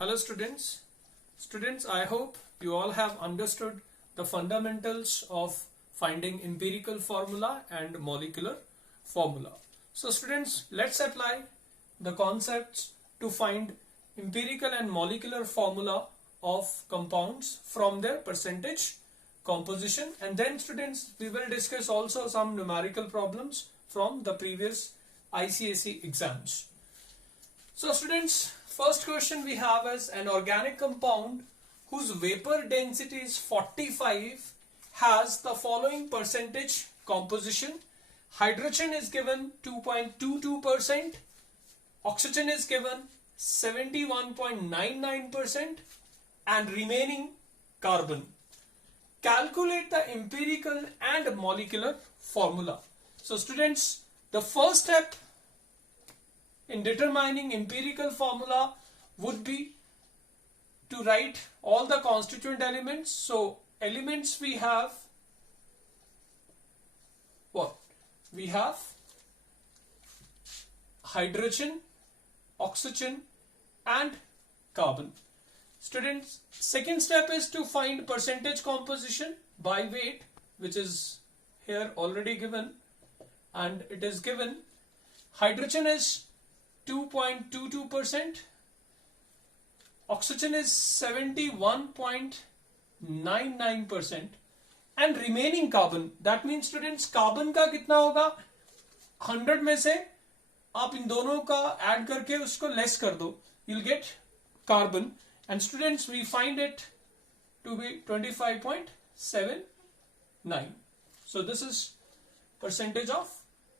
Hello students. Students, I hope you all have understood the fundamentals of finding empirical formula and molecular formula. So students, let's apply the concepts to find empirical and molecular formula of compounds from their percentage composition, and then students we will discuss also some numerical problems from the previous ICSE exams. So students, first question we have is an organic compound whose vapor density is 45 has the following percentage composition. Hydrogen is given 2.22%, oxygen is given 71.99%, and remaining carbon. Calculate the empirical and molecular formula. So students, the first step in determining empirical formula would be to write all the constituent elements. So elements we have what? We have hydrogen, oxygen and carbon. Students, second step is to find percentage composition by weight, which is here already given, and it is given hydrogen is 2.22%, oxygen is 71.99%, and remaining carbon, that means students carbon का कितना होगा 100 में से आप इन दोनों का add करके उसको लेस कर दो, you'll get carbon, and students we find it to be 25.79. so this is percentage of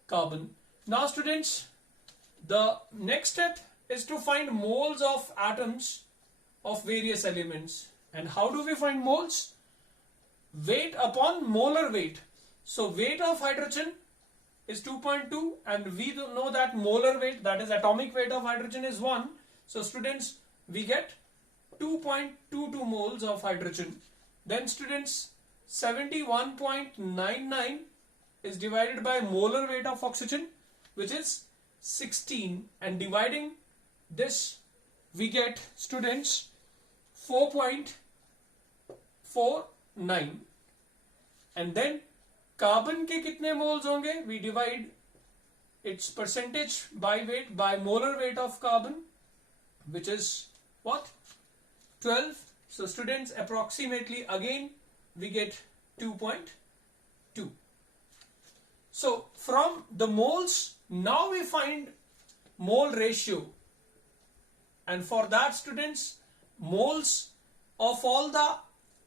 carbon. Now students, the next step is to find moles of atoms of various elements. And how do we find moles? Weight upon molar weight. So weight of hydrogen is 2.2, and we know that molar weight, that is atomic weight of hydrogen, is 1. So students, we get 2.22 moles of hydrogen. Then students, 71.99 is divided by molar weight of oxygen, which is 16, and dividing this we get students 4.49, and then carbon के कितने moles होंगे? We divide its percentage by weight by molar weight of carbon, which is what? 12. So students, approximately again we get 2.2. So from the moles, now we find mole ratio, and for that students, moles of all the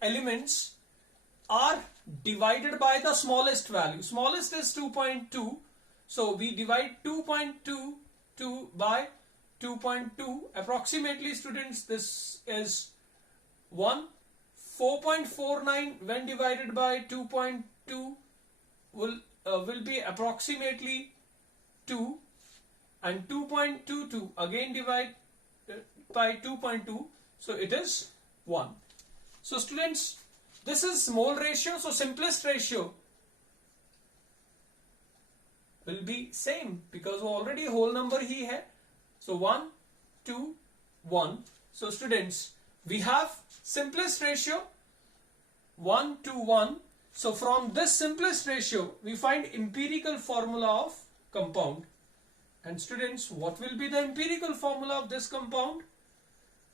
elements are divided by the smallest value. Smallest is 2.2, so we divide 2.22 by 2.2. Approximately students, this is 1. 4.49 when divided by 2.2 will be approximately 2, and 2.22 again divide by 2.2, so it is 1. So students, this is mole ratio, so simplest ratio will be same because वो already whole number ही है. So 1, 2, 1. So students, we have simplest ratio 1 to 1. So from this simplest ratio, we find empirical formula of compound. And students, what will be the empirical formula of this compound?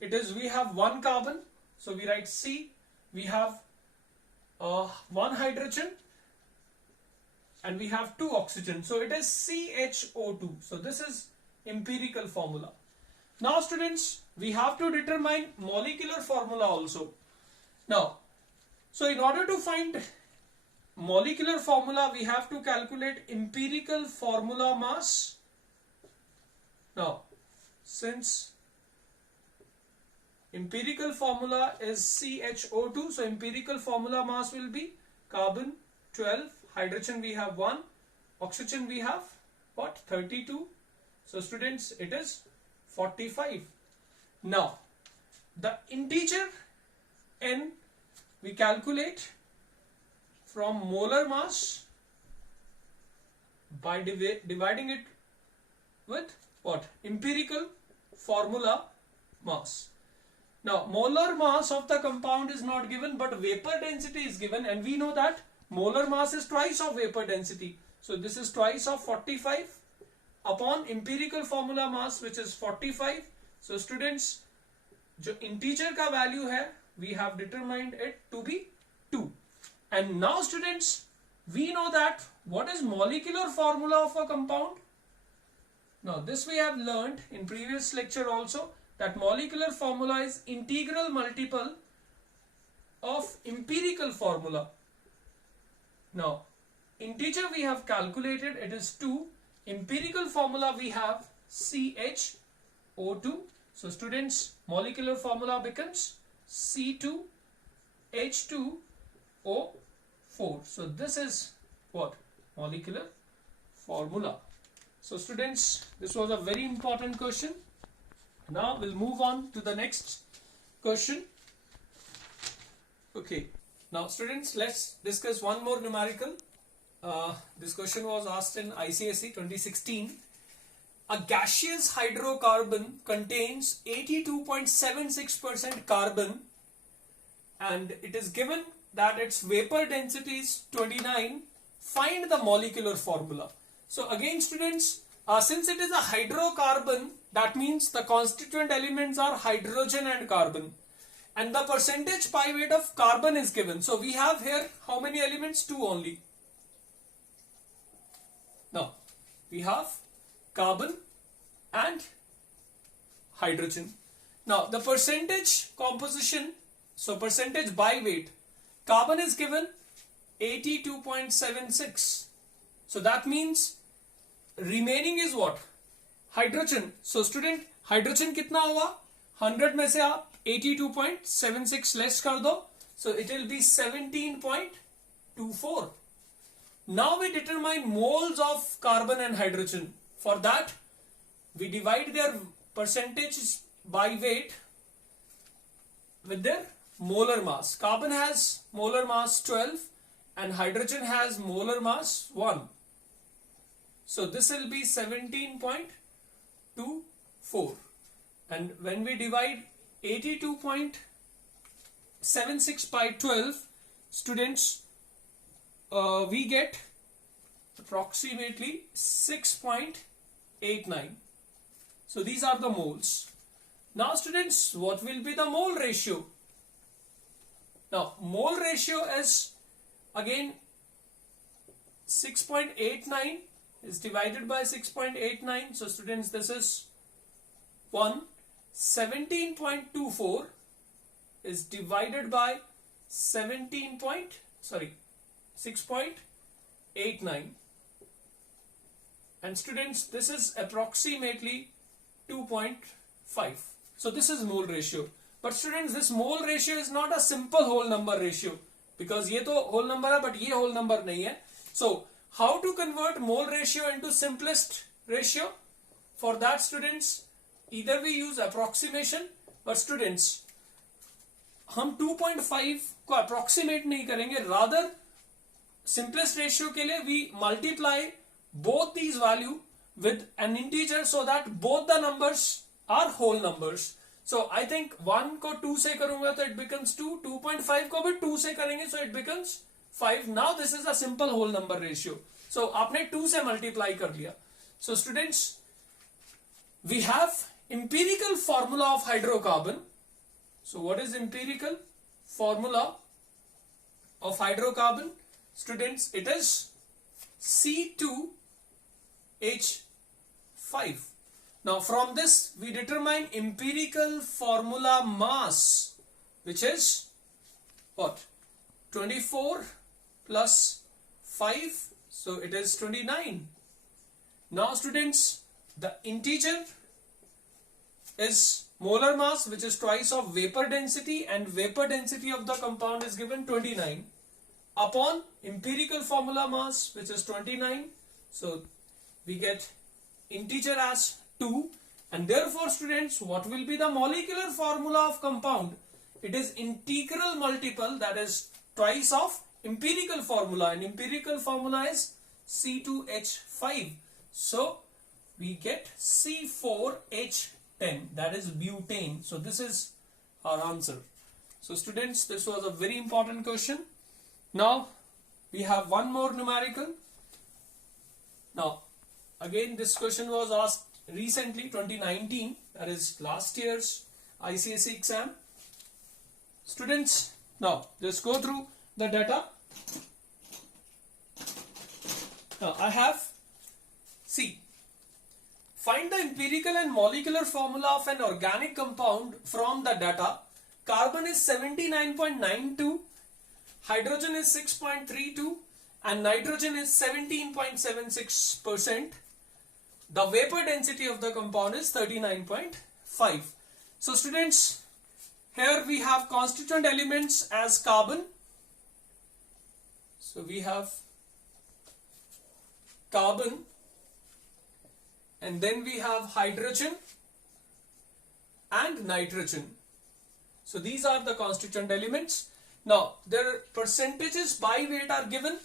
It is, we have one carbon, so we write C. We have one hydrogen, and we have two oxygen. So it is CHO2. So this is empirical formula. Now students, we have to determine molecular formula also. Now, so in order to find molecular formula, we have to calculate empirical formula mass. Now, since empirical formula is CHO2, so empirical formula mass will be carbon 12, hydrogen we have 1, oxygen we have what? 32. So students, it is 45. Now, the integer N we calculate from molar mass by dividing it with what? Empirical formula mass. Now, molar mass of the compound is not given, but vapor density is given, and we know that molar mass is twice of vapor density. So this is twice of 45 upon empirical formula mass, which is 45. So students, जो integer का value है, we have determined it to be 2. And now students, we know that what is molecular formula of a compound? Now this we have learned in previous lecture also, that molecular formula is integral multiple of empirical formula. Now integer we have calculated, it is 2. Empirical formula we have CHO2. So students, molecular formula becomes C2H2O4. So this is what? Molecular formula. So students, this was a very important question. Now we'll move on to the next question. Okay. Now students, let's discuss one more numerical. This question was asked in ICSE 2016. A gaseous hydrocarbon contains 82.76% carbon, and it is given that its vapor density is 29. Find the molecular formula. So again students, since it is a hydrocarbon, that means the constituent elements are hydrogen and carbon, and the percentage pi weight of carbon is given. So we have here how many elements? 2 only. Now we have carbon and hydrogen. Now the percentage composition, so percentage by weight, carbon is given 82.76. So that means remaining is what? Hydrogen. So student, hydrogen कितना हुआ? 100 में से आप 82.76 less कर दो, so it will be 17.24. Now we determine moles of carbon and hydrogen. For that, we divide their percentages by weight with their molar mass. Carbon has molar mass 12 and hydrogen has molar mass 1. So this will be 17.24. And when we divide 82.76 by 12, students, we get approximately 6.89. So these are the moles. Now students, what will be the mole ratio? Now mole ratio is again 6.89 is divided by 6.89. So students, this is 1. 17.24 is divided by 6.89, and students, this is approximately 2.5. So this is mole ratio. But students, this mole ratio is not a simple whole number ratio, because ये तो whole number है but ये whole number नहीं है. So how to convert mole ratio into simplest ratio? For that students, either we use approximation, but students, हम 2.5 को approximate नहीं करेंगे, rather simplest ratio के लिए we multiply both these value with an integer so that both the numbers are whole numbers. So I think 1 को 2 से करूंगा तो it becomes 2, 2.5 को भी 2 से करेंगे so it becomes 5. Now this is a simple whole number ratio. So आपने 2 से multiply कर लिया. So students, we have empirical formula of hydrocarbon. So what is empirical formula of hydrocarbon? Students, it is C2H5. Now from this we determine empirical formula mass, which is what? 24 plus 5, so it is 29. Now students, the integer is molar mass, which is twice of vapor density, and vapor density of the compound is given 29 upon empirical formula mass, which is 29. So we get integer as 2, and therefore students, what will be the molecular formula of compound? It is integral multiple, that is twice of empirical formula, and empirical formula is C2H5. So we get C4H10, that is butane. So this is our answer. So students, this was a very important question. Now we have one more numerical. Now again, this question was asked recently, 2019, that is last year's ICSE exam. Students, now just go through the data. Now I have, see, find the empirical and molecular formula of an organic compound from the data. Carbon is 79.92, hydrogen is 6.32, and nitrogen is 17.76%. The vapor density of the compound is 39.5. So students, here we have constituent elements as carbon. So we have carbon, and then we have hydrogen and nitrogen. So these are the constituent elements. Now their percentages by weight are given.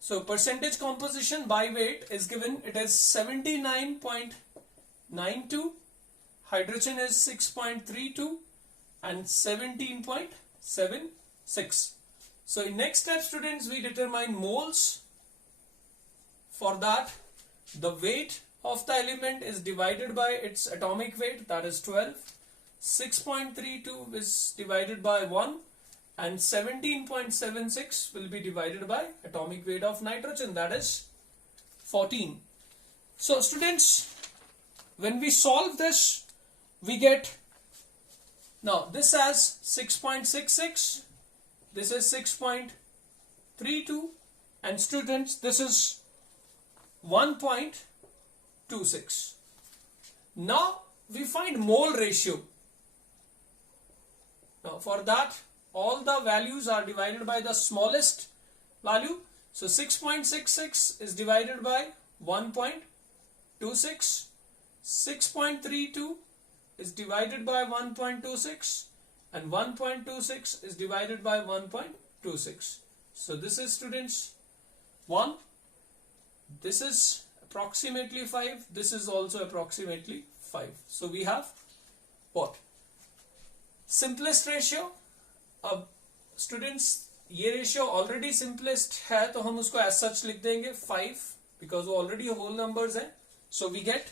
So percentage composition by weight is given. It is 79.92, hydrogen is 6.32, and 17.76. So in next step, students, we determine moles. For that, the weight of the element is divided by its atomic weight, that is 12. 6.32 is divided by 1, and 17.76 will be divided by atomic weight of nitrogen, that is 14. So students, when we solve this, we get, now this has 6.66, this is 6.32, and students, this is 1.26. Now we find mole ratio. Now for that, all the values are divided by the smallest value. So 6.66 is divided by 1.26. 6.32 is divided by 1.26, and 1.26 is divided by 1.26. So this is, students, 1. This is approximately 5. This is also approximately 5. So we have what? Simplest ratio. अब students, ये ratio already simplest है, तो हम उसको as such लिख देंगे 5, because वो already whole numbers हैं. So we get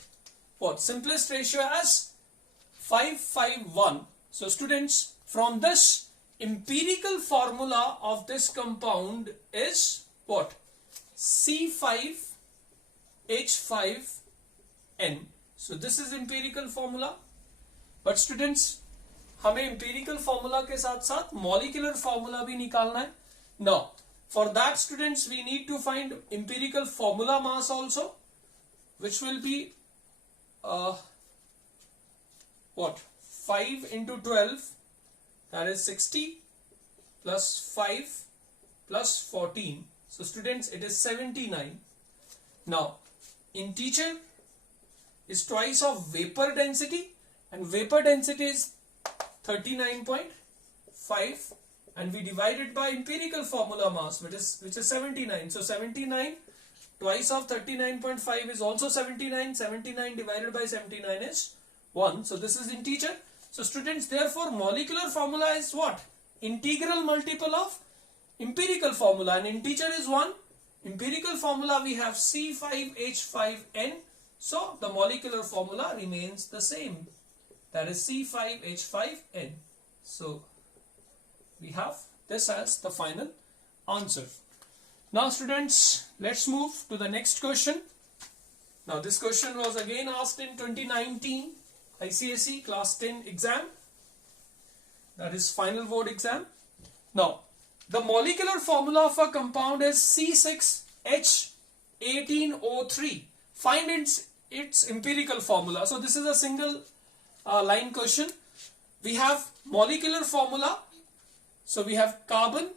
what? Simplest ratio as 551. So students, from this, empirical formula of this compound is what? C5H5N. So this is empirical formula. But students, हमें empirical formula के साथ साथ molecular formula भी निकालना है. Now, for that, students, we need to find empirical formula mass also, which will be what? 5 into 12, that is 60, plus 5 plus 14. So students, it is 79. Now, integer is twice of vapor density, and vapor density is 39.5, and we divide it by empirical formula mass, which is 79. So 79 twice of 39.5 is also 79. 79 divided by 79 is 1. So this is integer. So students, therefore molecular formula is what? Integral multiple of empirical formula, and integer is 1. Empirical formula we have C5H5N. So the molecular formula remains the same. That is C5H5N. So we have this as the final answer. Now students, let's move to the next question. Now this question was again asked in 2019 ICSE class 10 exam. That is final board exam. Now the molecular formula of a compound is C6H18O3. Find its empirical formula. So this is a single line question. We have molecular formula. So we have carbon,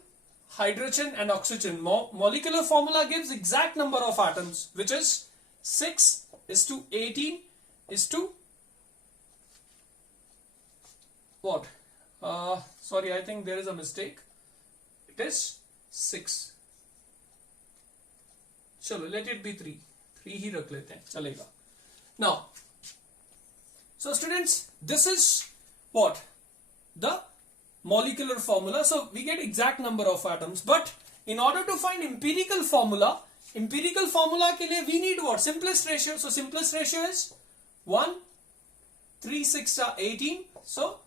hydrogen and oxygen. Molecular formula gives exact number of atoms, which is 6:18 to what? Sorry, I think there is a mistake. It is 6. Chalo, let it be 3. 3 ही रख लेते हैं, चलेगा. Now, so students, this is what? the molecular formula. So we get exact number of atoms. But in order to find empirical formula के लिए we need what? Simplest ratio. So simplest ratio is 1, 3, 6 are 18. So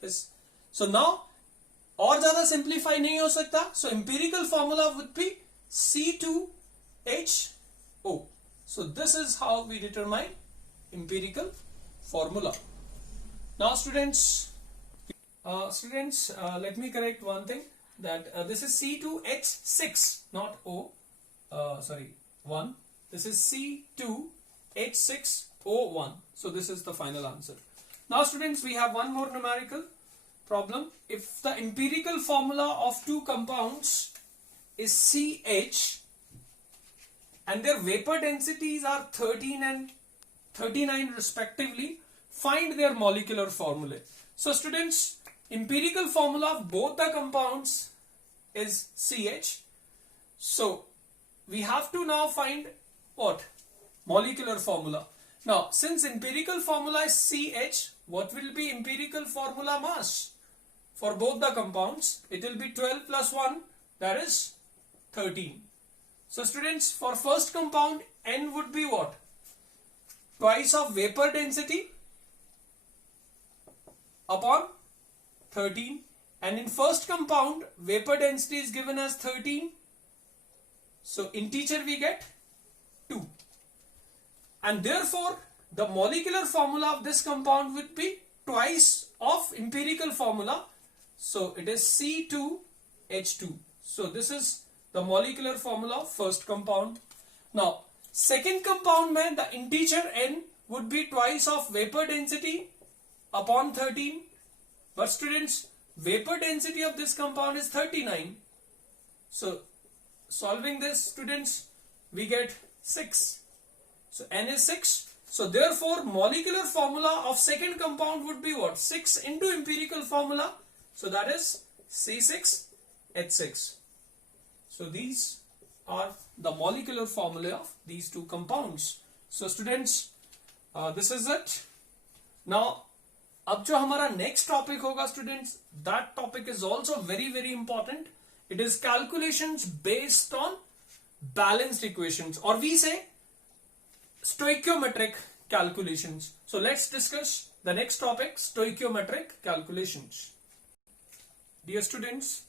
this. So now और ज़्यादा simplify नहीं हो सकता. So empirical formula would be C2H2O. So this is how we determine empirical formula. Now students, let me correct one thing, that this is C2H6, not O. 1. This is C2H6O1. So this is the final answer. Now students, we have one more numerical problem. If the empirical formula of two compounds is CH and their vapor densities are 13 and 39 respectively, find their molecular formulae. So students, empirical formula of both the compounds is CH. So we have to now find what? Molecular formula. Now since empirical formula is CH, what will be empirical formula mass? For both the compounds, it will be 12 plus 1, that is 13. So students, for first compound, N would be what? Twice of vapor density upon 13. And in first compound, vapor density is given as 13. So integer we get 2. And therefore, the molecular formula of this compound would be twice of empirical formula. So it is C2H2. So this is the molecular formula of first compound. Now, second compound mein the integer N would be twice of vapor density upon 13. But students, vapor density of this compound is 39. So solving this, students, we get 6. So N is 6. So therefore, molecular formula of second compound would be what? 6 into empirical formula. So that is C6H6. So these are the molecular formula of these two compounds. So students, this is it. Now, अब जो हमारा next topic होगा students, that topic is also very very important. It is calculations based on balanced equations, or we say stoichiometric calculations. So let's discuss the next topic, stoichiometric calculations. Dear students,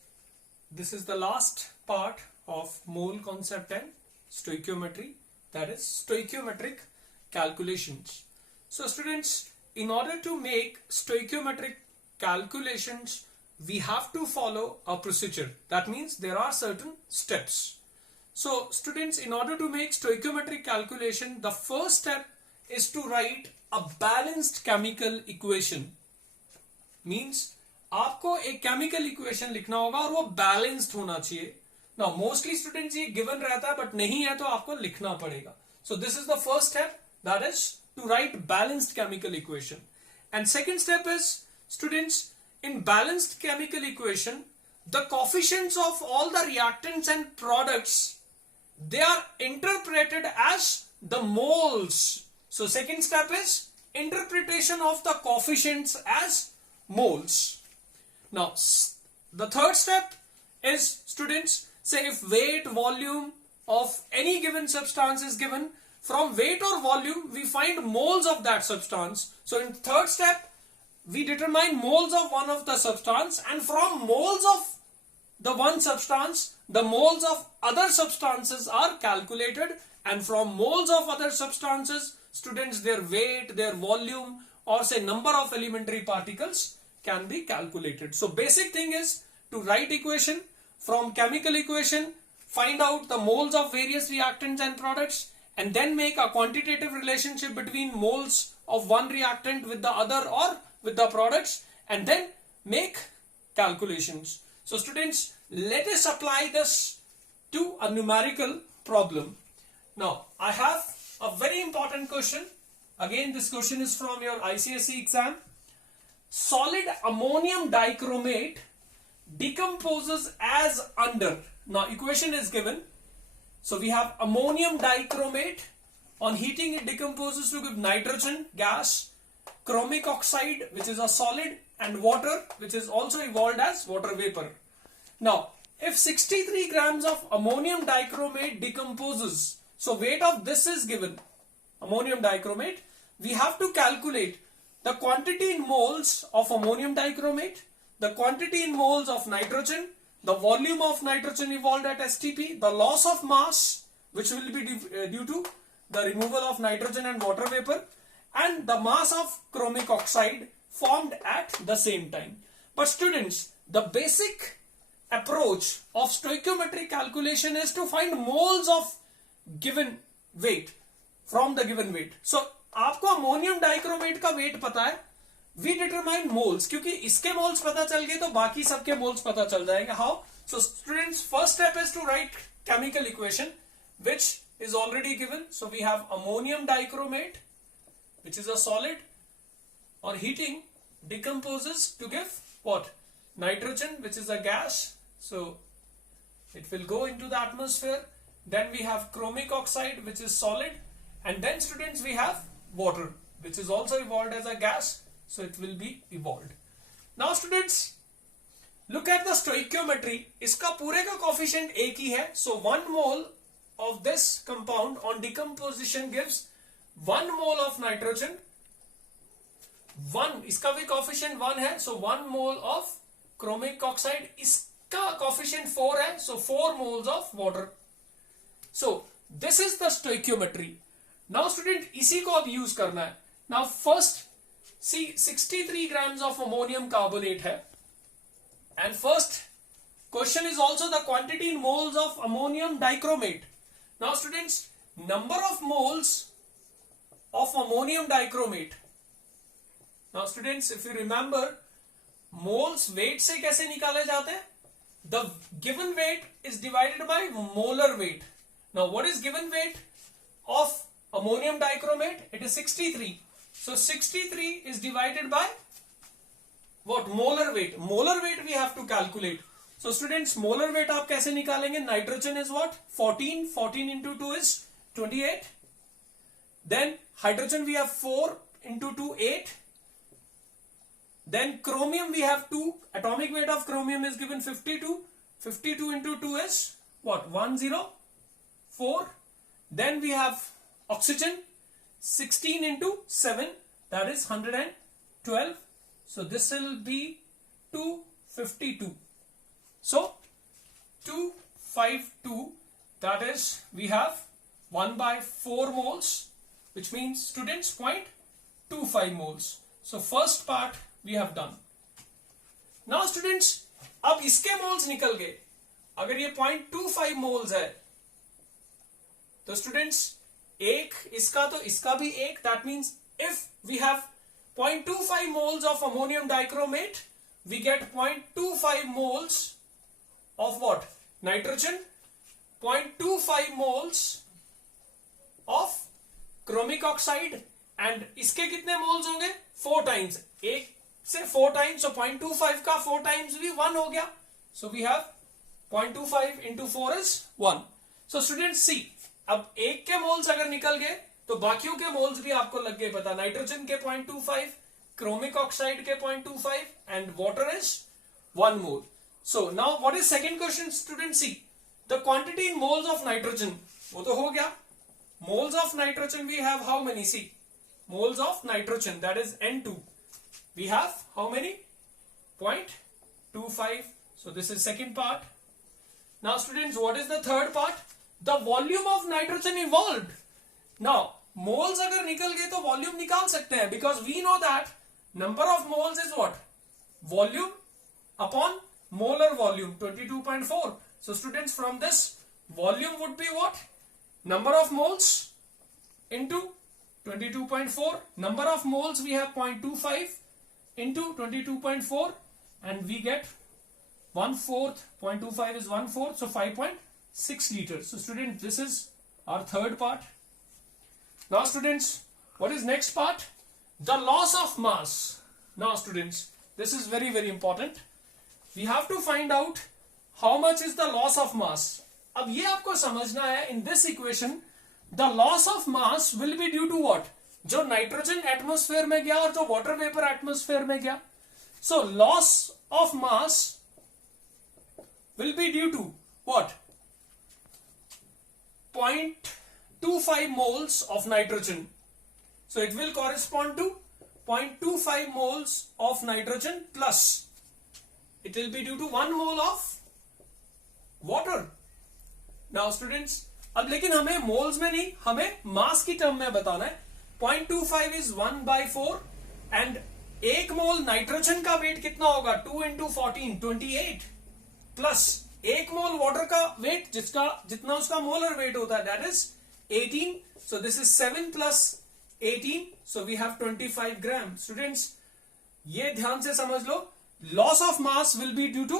this is the last part of mole concept and stoichiometry, that is stoichiometric calculations. So students, in order to make stoichiometric calculations, we have to follow a procedure. That means there are certain steps. So students, in order to make stoichiometric calculation, the first step is to write a balanced chemical equation. Means आपको एक chemical equation लिखना होगा और वो balanced होना चाहिए. Now mostly students ये given रहता है, but नहीं है तो आपको लिखना पड़ेगा. So this is the first step, that is to write balanced chemical equation. And second step is, students, in balanced chemical equation, the coefficients of all the reactants and products, they are interpreted as the moles. So second step is interpretation of the coefficients as moles. Now the third step is, students, say if weight, volume of any given substance is given, from weight or volume we find moles of that substance. So in third step we determine moles of one of the substance, and from moles of the one substance the moles of other substances are calculated, and from moles of other substances, students, their weight, their volume, or say number of elementary particles can be calculated. So basic thing is to write equation, from chemical equation find out the moles of various reactants and products, and then make a quantitative relationship between moles of one reactant with the other or with the products, and then make calculations. So students, let us apply this to a numerical problem. Now I have a very important question. Again, this question is from your ICSE exam. Solid ammonium dichromate decomposes as under. Now equation is given. So we have ammonium dichromate. On heating it decomposes to give nitrogen gas, chromic oxide which is a solid, and water, which is also evolved as water vapor. Now, if 63 grams of ammonium dichromate decomposes, so weight of this is given, ammonium dichromate, we have to calculate the quantity in moles of ammonium dichromate, the quantity in moles of nitrogen, the volume of nitrogen evolved at STP, the loss of mass, which will be due to the removal of nitrogen and water vapor, and the mass of chromic oxide formed at the same time. But students, the basic approach of stoichiometric calculation is to find moles of given weight from the given weight. So आपको ammonium dichromate का wait पता है, we determine moles, क्योंकि इसके moles पता चल गए तो बाकी सबके मोल्स पता चल जाएंगे. How? So students, first step is to write chemical equation which is already given. So we have ammonium dichromate, which is a solid, on heating decomposes to give what? Nitrogen, which is a gas. So it will go into the atmosphere. Then we have chromic oxide, which is solid, and then students we have water, which is also evolved as a gas. So it will be evolved. Now students, look at the stoichiometry. इसका पूरे का coefficient एक ही है. So 1 mole of this compound on decomposition gives 1 mole of nitrogen. 1, इसका भी coefficient 1 है, so 1 mole of chromic oxide. इसका coefficient 4 है, so 4 moles of water. So this is the stoichiometry. Now student, इसी को अब use करना है. Now first see 63 grams of ammonium carbonate है, and first question is also the quantity in moles of ammonium dichromate. Now students, number of moles of ammonium dichromate. Now students, if you remember, moles weight से कैसे निकाले जाते हैं? The given weight is divided by molar weight. Now what is given weight of ammonium dichromate? It is 63. So 63 is divided by what? Molar weight. Molar weight we have to calculate. So students, molar weight आप कैसे निकालेंगे? Nitrogen is what? 14. 14 into 2 is 28. Then hydrogen we have 4 into 2, 8. Then chromium we have 2. Atomic weight of chromium is given 52. 52 into 2 is what? 104. Then we have oxygen 16 into 7, that is 112. So this will be 252. So 252, that is we have 1 by 4 moles, which means students 0.25 moles. So first part we have done. Now students, अब इसके moles निकल गए. अगर ये 0.25 moles है तो students एक इसका तो इसका भी एक, that means if we have 0.25 moles of ammonium dichromate, we get 0.25 moles of what? Nitrogen, 0.25 moles of chromic oxide, and इसके कितने moles होंगे? 4 times. एक से 4 times, so 0.25 का 4 times भी 1 हो गया. So we have 0.25 into 4 is 1. So students see, अब एक के moles अगर निकल गए तो बाकियों के moles भी आपको लग गए पता. नाइट्रोजन के 0.25, chromic oxide के 0.25, and water is 1 mole. So now what is second question? Students see, the quantity in moles of nitrogen, वो तो हो गया. Moles of nitrogen we have how many? See, moles of nitrogen, that is N2. We have how many? 0.25. So this is second part. Now students, what is the third part? The volume of nitrogen evolved. Now moles अगर निकल गए तो volume निकाल सकते हैं, because we know that number of moles is what? Volume upon molar volume, 22.4. So students, from this volume would be what? Number of moles into 22.4. Number of moles we have 0.25 into 22.4, and we get 1/4. 0.25 is 1/4, so 5.6 liters. So students, this is our third part. Now students, what is next part? The loss of mass. Now students, this is very very important. We have to find out how much is the loss of mass. अब ये आपको समझना है, in this equation the loss of mass will be due to what? जो nitrogen atmosphere में गया और जो वाटर वेपर एटमॉस्फेयर में गया. So loss of mass will be due to what? 0.25 moles of nitrogen. So it will correspond to 0.25 moles of nitrogen plus it will be due to 1 mole of water. Now students, अब लेकिन हमें moles में नहीं, हमें मास की term में बताना है. 0.25 इज 1/4 एंड 1 मोल नाइट्रोजन का वेट कितना होगा? 2 into 14 28 प्लस 1 मोल वाटर का वेट जितना उसका मोलर वेट होता है that is 18. So this is 7 plus 18, so we have 25 gram. Students, ये ध्यान से समझ लो, loss of mass will be due to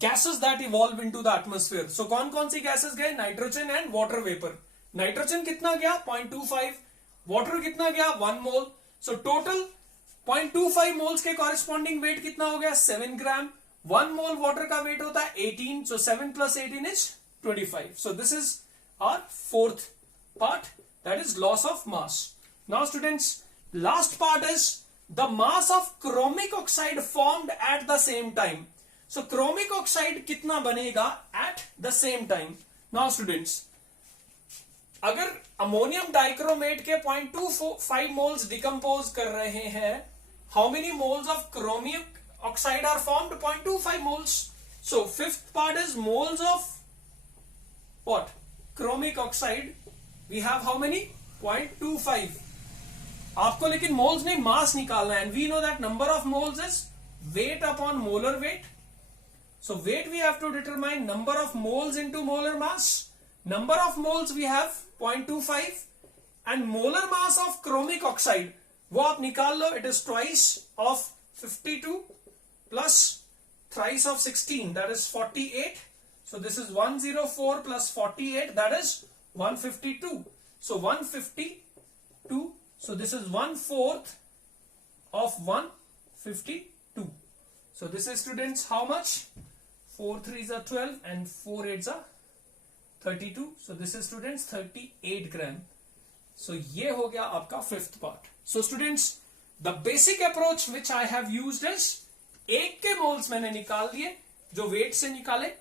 gases that evolve into the atmosphere. So कौन कौन सी gases गए? Nitrogen and water vapour. Nitrogen कितना गया? 0.25. Water कितना गया? 1 मोल. सो टोटल 0.25 मोल्स के कॉरेस्पॉन्डिंग वेट कितना हो गया? 7 ग्राम. 1 मोल वाटर का वेट होता है 18. सो 7 plus 18 is 25. So this is our fourth part, that is loss of mass. Now students, last part is the mass of chromic oxide formed at the same time. So chromic oxide कितना बनेगा at the same time? Now students, अगर ammonium dichromate के 0.25 moles decompose कर रहे हैं, how many moles of chromic oxide are formed? 0.25 moles. So fifth part is moles of what? Chromic oxide. We have how many? 0.25. आपको लेकिन moles नहीं, mass निकालना है. And we know that number of moles is weight upon molar weight. So weight we have to determine number of moles into molar mass. Number of moles we have 0.25 and molar mass of chromic oxide वो आप निकाल लो. It is twice of 52 plus thrice of 16 that is 48. So this is 104 plus 48 that is 152. So 152. So this is 1/4 of 152. So this is students how much? 4 3s are 12 and 4 8s are 32. So this is students 38 gram. So ये हो गया आपका fifth part. So students, the basic approach which I have used is एक के moles मैंने निकाल दिए जो वेट से निकाले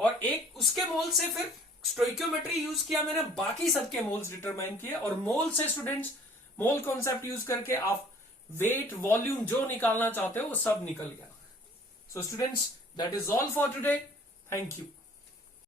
और एक उसके मोल से फिर स्टोइकियोमेट्री यूज किया मैंने, बाकी सबके मोल्स डिटरमाइन किए और मोल से स्टूडेंट्स मोल कॉन्सेप्ट यूज करके आप वेट वॉल्यूम जो निकालना चाहते हो वो सब निकल गया. So students, that is all for today. Thank you.